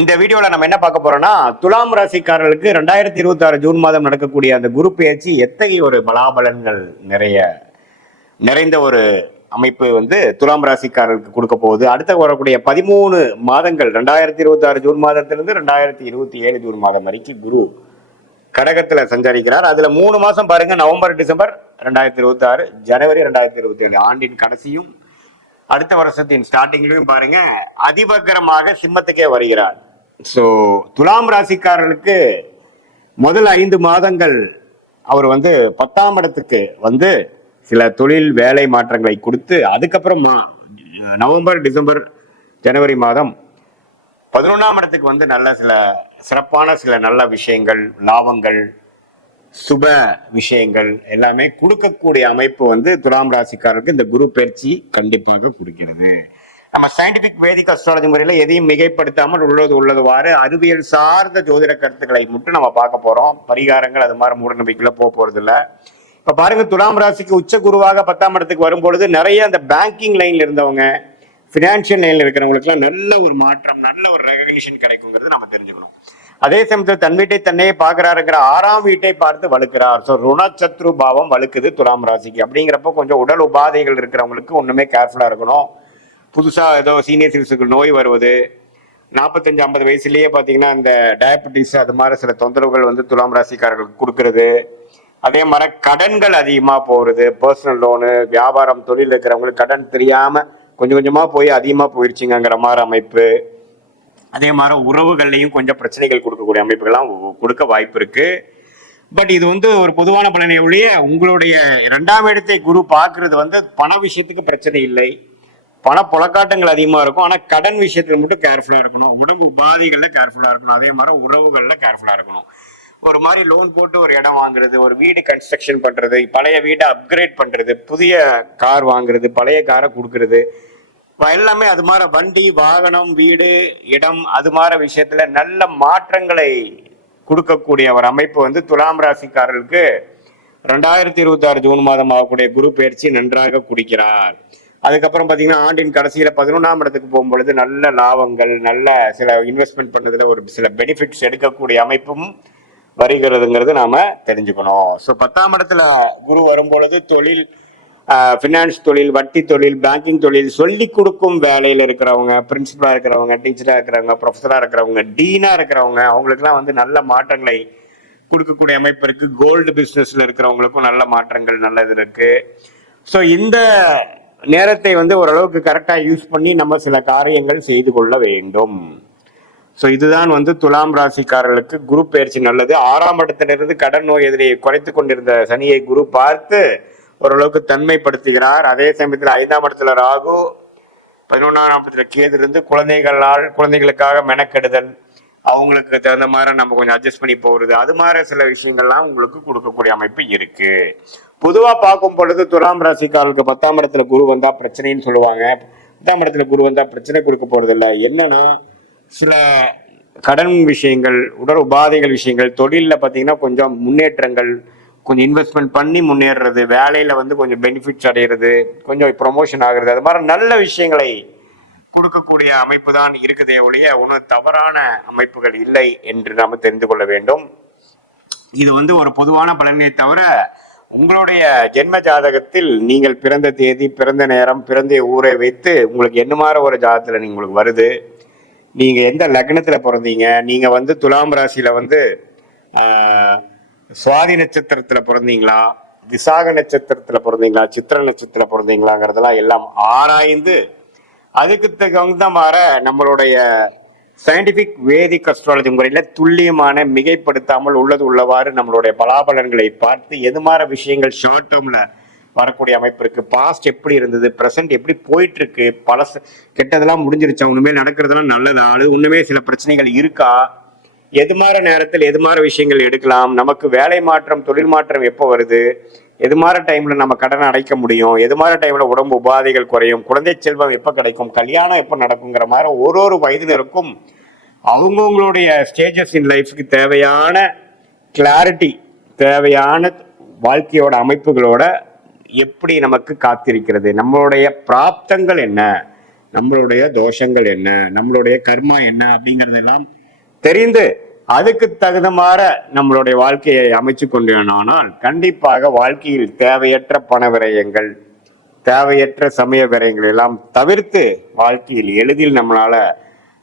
இந்த வீடியோல நம்ம என்ன பார்க்க போறோம்னா, துலாம் ராசிக்காரர்களுக்கு 2026 ஜூன் மாதம் நடக்கக்கூடிய அந்த குரு பெயர்ச்சி எத்தகைய ஒரு பலாபலன்கள் நிறைந்த ஒரு அமைப்பு துலாம் ராசிக்காரர்களுக்கு கொடுக்க போகுது. அடுத்த வரக்கூடிய 13 மாதங்கள் 2026 ஜூன் மாதத்திலிருந்து 2027 ஜூன் மாதம் வரைக்கும் குரு கடகத்துல சஞ்சரிக்கிறார். அதுல 3 மாசம் பாருங்க, நவம்பர் டிசம்பர் 2026, ஜனவரி 2027, ஆண்டின் கடைசியும் அடுத்த வருஷத்தின் ஸ்டார்டிங்லயும் பாருங்க அதிவக்கரமாக சிம்மத்துக்கே வருகிறார். ஸோ துலாம் ராசிக்காரர்களுக்கு முதல் 5 மாதங்கள் அவர் 10ஆம் இடத்துக்கு சில தொழில் வேலை மாற்றங்களை கொடுத்து, அதுக்கப்புறம் நவம்பர் டிசம்பர் ஜனவரி மாதம் 11ஆம் இடத்துக்கு நல்ல சில சிறப்பான சில நல்ல விஷயங்கள், லாபங்கள், சுப விஷயங்கள் எல்லாமே கொடுக்கக்கூடிய அமைப்பு துலாம் ராசிக்காரருக்கு இந்த குரு பயிற்சி கண்டிப்பாக கொடுக்கிறது. நம்ம சயின்டிபிக் வேதிக் அஸ்ட்ராலஜி முறையில எதையும் மிகைப்படுத்தாமல் உள்ளதுவாறு அறிவியல் சார்ந்த ஜோதிட கருத்துக்களை மட்டும் நம்ம பார்க்க போறோம். பரிகாரங்கள் அது மாதிரி மூட நம்பிக்கையில போறது இல்லை. இப்ப பாருங்க, துலாம் ராசிக்கு உச்ச குருவாக 10ஆம் இடத்துக்கு வரும்பொழுது நிறைய அந்த பேங்கிங் லைன்ல இருந்தவங்க, பினான்சியல் லைன்ல இருக்கிறவங்களுக்கு எல்லாம் நல்ல ஒரு மாற்றம், நல்ல ஒரு ரெகக்னிஷன் கிடைக்குங்கிறது நம்ம தெரிஞ்சுக்கணும். அதே சமயத்தில் தன் வீட்டை தன்னையே பார்க்கிறாருங்கிற 6ஆம் வீட்டை பார்த்து வலுக்கிறார். ஸோ ருணச்சத்ரு பாவம் வலுக்குது துலாம் ராசிக்கு. அப்படிங்கிறப்ப கொஞ்சம் உடல் உபாதைகள் இருக்கிறவங்களுக்கு ஒண்ணுமே கேர்ஃபுல்லா இருக்கணும். புதுசா ஏதோ சீனியர் சிட்டிசனுக்கு நோய் வருவது, 45-50 வயசுலயே பாத்தீங்கன்னா இந்த டயபெட்டிஸ் அது மாதிரி சில தொந்தரவுகள் துலாம் ராசிக்காரர்களுக்கு கொடுக்கறது. அதே மாதிரி கடன்கள் அதிகமா போறது, பர்சனல் லோனு, வியாபாரம், தொழில் இருக்கிறவங்களுக்கு கடன் தெரியாம கொஞ்சம் கொஞ்சமா போய் அதிகமா போயிடுச்சுங்கிற மாதிரி அமைப்பு. அதே மாதிரி உறவுகள்லையும் கொஞ்சம் பிரச்சனைகள் கொடுக்கக்கூடிய அமைப்புகள்லாம் கொடுக்க வாய்ப்பு இருக்கு. பட் இது ஒரு பொதுவான பலனை ஒழிய உங்களுடைய 2ஆம் இடத்தை குரு பார்க்கறது பண விஷயத்துக்கு பிரச்சனை இல்லை. பண புழக்காட்டங்கள் அதிகமா இருக்கும். ஆனா கடன் விஷயத்துல மட்டும் கேர்ஃபுல்லா இருக்கணும். உடம்பு உபாதைகள்ல கேர்ஃபுல்லா இருக்கணும். அதே மாதிரி உறவுகள்ல கேர்ஃபுல்லா இருக்கணும். ஒரு மாதிரி லோன் போட்டு ஒரு இடம் வாங்குறது, ஒரு வீடு கன்ஸ்ட்ரக்ஷன் பண்றது, பழைய வீடை அப்கிரேட் பண்றது, புதிய கார் வாங்குறது, பழைய காரை கொடுக்கறது, எல்லாமே அது மாதிரி வண்டி, வாகனம், வீடு, இடம் அது மாதிரி விஷயத்துல நல்ல மாற்றங்களை கொடுக்கக்கூடிய ஒரு அமைப்பு துலாம் ராசிக்காரர்களுக்கு 2026 ஜூன் மாதம் ஆகக்கூடிய குரு பயிற்சி நன்றாக குடிக்கிறார். அதுக்கப்புறம் பாத்தீங்கன்னா ஆண்டின் கடைசியில 11ஆம் இடத்துக்கு போகும்பொழுது நல்ல லாபங்கள், நல்ல சில இன்வெஸ்ட்மெண்ட் பண்றதுல ஒரு சில பெனிஃபிட்ஸ் எடுக்கக்கூடிய அமைப்பும் வருகிறதுங்கிறது நாம தெரிஞ்சுக்கணும். ஸோ 10ஆம் இடத்துல குரு வரும்பொழுது தொழில், ஃபினான்ஸ் தொழில், வட்டி தொழில், பேங்கிங் தொழில், சொல்லி கொடுக்கும் வேலையில இருக்கிறவங்க, பிரின்சிபலா இருக்கிறவங்க, டீச்சரா இருக்கிறவங்க, ப்ரொஃபஸரா இருக்கிறவங்க, டீனா இருக்கிறவங்க, அவங்களுக்குலாம் நல்ல மாற்றங்களை கொடுக்கக்கூடிய அமைப்பு இருக்கு. கோல்டு பிசினஸ்ல இருக்கிறவங்களுக்கும் நல்ல மாற்றங்கள் நல்ல இது இருக்கு. ஸோ இந்த நேரத்தை ஓரளவுக்கு கரெக்டா யூஸ் பண்ணி நம்ம சில காரியங்கள் செய்து கொள்ள வேண்டும். ஸோ இதுதான் துலாம் ராசிக்காரர்களுக்கு குரு பயிற்சி நல்லது. 6ஆம் இடத்திலிருந்து கடன் நோய் எதிரியை குறைத்து கொண்டிருந்த சனியை குரு பார்த்து ஓரளவுக்கு தன்மைப்படுத்துகிறார். அதே சமயத்தில் 5ஆம் இடத்துல ராகு, 11ஆம் இடத்துல கேது இருந்து குழந்தைகளுக்காக மெனக்கெடுதல், அவங்களுக்கு தகுந்த மாதிரி நம்ம கொஞ்சம் அட்ஜஸ்ட் பண்ணி போகிறது, அது மாதிரி சில விஷயங்கள்லாம் உங்களுக்கு கொடுக்கக்கூடிய அமைப்பு இருக்கு. பொதுவா பார்க்கும் பொழுது துலாம் ராசிக்காரர்களுக்கு 10ஆம் இடத்துல குரு வந்தா பிரச்சனைன்னு சொல்லுவாங்க. 10ஆம் இடத்துல குரு வந்தா பிரச்சனை கொடுக்க போறது இல்லை. என்னன்னா சில கடன் விஷயங்கள், உடல் உபாதைகள் விஷயங்கள், தொழில பாத்தீங்கன்னா கொஞ்சம் முன்னேற்றங்கள், கொஞ்சம் இன்வெஸ்ட்மெண்ட் பண்ணி முன்னேறது, வேலையில கொஞ்சம் பெனிஃபிட்ஸ் அடைகிறது, கொஞ்சம் ப்ரொமோஷன் ஆகுறது, அது மாதிரி நல்ல விஷயங்களை கொடுக்கக்கூடிய அமைப்பு தான் இருக்குதே ஒழிய ஒன்றும் தவறான அமைப்புகள் இல்லை என்று நாம தெரிந்து கொள்ள வேண்டும். இது ஒரு பொதுவான பலனை தவிர உங்களுடைய ஜென்ம ஜாதகத்தில் நீங்கள் பிறந்த தேதி, பிறந்த நேரம், பிறந்த ஊரை வைத்து உங்களுக்கு என்ன மாதிரி ஒரு ஜாதகத்துல உங்களுக்கு வருது, நீங்க எந்த லக்னத்துல பிறந்தீங்க, நீங்க துலாம் ராசியில சுவாதி நட்சத்திரத்துல பிறந்தீங்களா, விசாக நட்சத்திரத்துல பிறந்தீங்களா, சித்திர நட்சத்திரத்துல பிறந்தீங்களாங்கிறதெல்லாம் எல்லாம் ஆராய்ந்து அதுக்கு தகுந்த மாதிரி நம்மளுடைய சயின்டிபிக் வேதிக் அஸ்ட்ராலஜி முறையில துல்லியமான, மிகைப்படுத்தாமல் உள்ளவாறு நம்மளுடைய பலாபலன்களை பார்த்து எது மாதிரி விஷயங்கள் ஷார்ட் டேர்ம்ல வரக்கூடிய அமைப்பு இருக்கு, பாஸ்ட் எப்படி இருந்தது, பிரசன்ட் எப்படி போயிட்டு இருக்கு, பல கெட்டதெல்லாம் முடிஞ்சிருச்சா, ஒண்ணுமே நடக்கிறதெல்லாம் நல்லதா, ஒண்ணுமே சில பிரச்சனைகள் இருக்கா, எது மாதிரி நேரத்தில் எது மாதிரி விஷயங்கள் எடுக்கலாம், நமக்கு வேலை மாற்றம், தொழில் மாற்றம் எப்போ வருது, எது மாதிரி டைம்ல நம்ம கடனை அடைக்க முடியும், எது மாதிரி டைம்ல உடம்பு உபாதைகள் குறையும், குழந்தை செல்வம் எப்போ கிடைக்கும், கல்யாணம் எப்போ நடக்குங்கிற மாதிரி ஒரு வயதினருக்கும் அவங்கவுங்களுடைய ஸ்டேஜஸ் இன் லைஃப்க்கு தேவையான கிளாரிட்டி, தேவையான வாழ்க்கையோட அமைப்புகளோட எப்படி நமக்கு காத்திருக்கிறது, நம்மளுடைய பிராப்தங்கள் என்ன, நம்மளுடைய தோஷங்கள் என்ன, நம்மளுடைய கர்மா என்ன அப்படிங்கறதெல்லாம் தெரிந்து அதுக்கு தகுந்தமாற நம்மளுடைய வாழ்க்கையை அமைச்சு கொண்டோனால் கண்டிப்பாக வாழ்க்கையில் தேவையற்ற பண விரயங்கள், தேவையற்ற சமய விரயங்கள் எல்லாம் தவிர்த்து வாழ்க்கையில் எளிதில் நம்மளால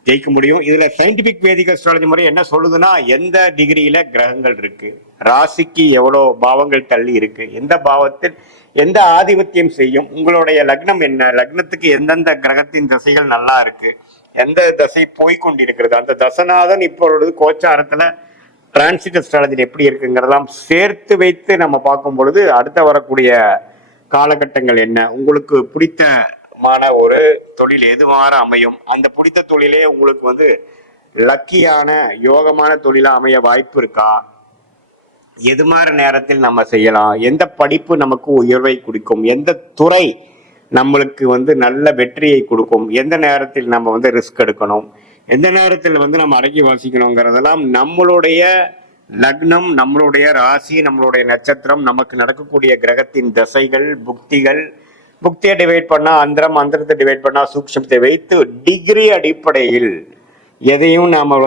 ஜெயிக்க முடியும். இதுல சயின்டிபிக் வேதிக் அஸ்ட்ராலஜி முறை என்ன சொல்லுதுன்னா, எந்த டிகிரியில கிரகங்கள் இருக்கு, ராசிக்கு எவ்வளவு பாவங்கள் தள்ளி இருக்கு, எந்த பாவத்தில் எந்த ஆதிபத்தியம் செய்யும், உங்களுடைய லக்னம் என்ன, லக்னத்துக்கு எந்தெந்த கிரகத்தின் திசைகள் நல்லா இருக்கு, எந்த தசை போய்கொண்டிருக்கிறது, அந்த தசநாதன் இப்பொழுது கோச்சாரத்துல டிரான்சிட் அஸ்ட்ராலஜி எப்படி இருக்குங்கிறதெல்லாம் சேர்த்து வைத்து நம்ம பார்க்கும் பொழுது அடுத்த வரக்கூடிய காலகட்டங்கள் என்ன, உங்களுக்கு பிடித்தமான ஒரு தொழில் எதுவார அமையும், அந்த பிடித்த தொழிலே உங்களுக்கு லக்கியான யோகமான தொழிலா அமைய வாய்ப்பு இருக்கா, எது மாதிரி நேரத்தில் நம்ம செய்யலாம், எந்த படிப்பு நமக்கு உயர்வை கொடுக்கும், எந்த துறை நம்மளுக்கு நல்ல வெற்றியை கொடுக்கும், எந்த நேரத்தில் நம்ம ரிஸ்க் எடுக்கணும், எந்த நேரத்தில் நம்ம அடக்கி வாசிக்கணுங்கிறதெல்லாம் நம்மளுடைய லக்னம், நம்மளுடைய ராசி, நம்மளுடைய நட்சத்திரம், நமக்கு நடக்கக்கூடிய கிரகத்தின் தசைகள், புக்திகள், புக்தியை டிவைட் பண்ணா அந்தரம், அந்தரத்தை டிவைட் பண்ணா சூக்ஷமத்தை வைத்து டிகிரி அடிப்படையில் எதையும் நாம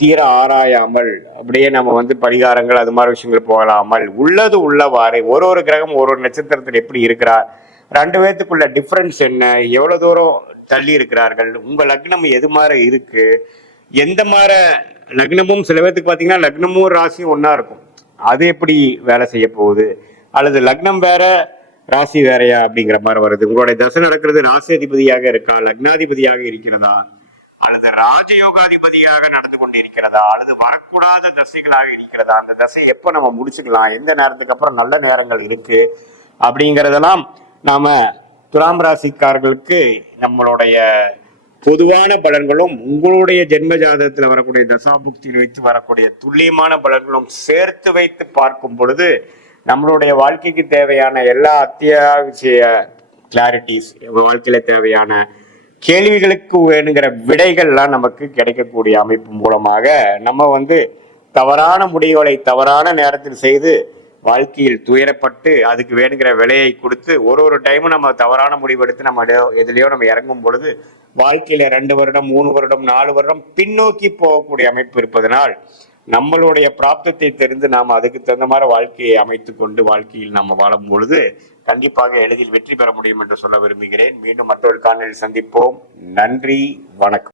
தீர ஆராயாமல் அப்படியே நம்ம பரிகாரங்கள் அது மாதிரி விஷயங்கள் போகலாமல் உள்ளது உள்ளவாறு ஒரு கிரகம் ஒரு நட்சத்திரத்தில் எப்படி இருக்கிறார், ரெண்டு பேர்த்துக்குள்ள டிஃபரன்ஸ் என்ன, எவ்வளவு தூரம் தள்ளி இருக்கிறார்கள், உங்க லக்னம் எது மாதிரி இருக்கு, எந்த மாதிரி லக்னமும் சில பேர்த்துக்கு பாத்தீங்கன்னா லக்னமும் ராசியும் ஒன்னா இருக்கும், அது எப்படி வேலை செய்ய போகுது, அல்லது லக்னம் வேற ராசி வேறையா அப்படிங்கிற மாதிரி வருது, உங்களுடைய தசை நடக்கிறது ராசி அதிபதியாக இருக்கா, லக்னாதிபதியாக இருக்கிறதா, அல்லது ராஜயோகாதிபதியாக நடந்து கொண்டு இருக்கிறதா, அல்லது வரக்கூடாத தசைகளாக இருக்கிறதா, அந்த தசை எப்ப நம்ம முடிச்சுக்கலாம், எந்த நேரத்துக்கு அப்புறம் நல்ல நேரங்கள் இருக்கு அப்படிங்கிறதெல்லாம் நாம துலாம் ராசிக்காரர்களுக்கு நம்மளுடைய பொதுவான பலன்களும் உங்களுடைய ஜென்ம ஜாதகத்தில் வரக்கூடிய தசாபுக்தியில் வைத்து வரக்கூடிய துல்லியமான பலன்களும் சேர்த்து வைத்து பார்க்கும் பொழுது நம்மளுடைய வாழ்க்கைக்கு தேவையான எல்லா அத்தியாவசிய கிளாரிட்டிஸ், வாழ்க்கையில தேவையான கேள்விகளுக்கு வேணுங்கிற விடைகள்லாம் நமக்கு கிடைக்கக்கூடிய அமைப்பு மூலமாக நம்ம தவறான முடிவுகளை தவறான நேரத்தில் செய்து வாழ்க்கையில் துயரப்பட்டு அதுக்கு வேணுங்கிற விலையை கொடுத்து ஒரு டைமும் நம்ம தவறான முடிவெடுத்து நம்ம எதுலையோ நம்ம இறங்கும் பொழுது வாழ்க்கையில 2 வருடம் 3 வருடம் 4 வருடம் பின்னோக்கி போகக்கூடிய அமைப்பு இருப்பதனால் நம்மளுடைய பிராப்தத்தை தெரிந்து நாம் அதுக்கு தகுந்த மாதிரி வாழ்க்கையை அமைத்து கொண்டு வாழ்க்கையில் நம்ம வாழும் பொழுது கண்டிப்பாக எளிதில் வெற்றி பெற முடியும் என்று சொல்ல விரும்புகிறேன். மீண்டும் மற்றொரு காணொலியில் சந்திப்போம். நன்றி, வணக்கம்.